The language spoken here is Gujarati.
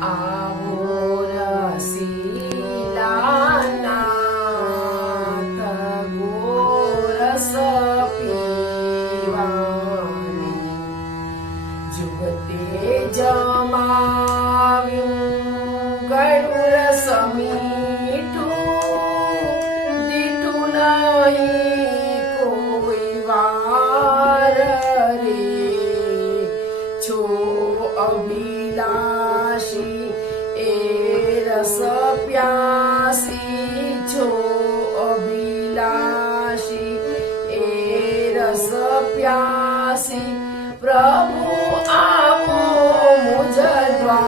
આવો રસીલાનાથ ગોરસ પીવાની જુગતે જમાવ્યું ગળું રસ મીઠું દીઠું નહીં કોઈ વાર રે છો અભિલાષી એ રસ પ્યાસી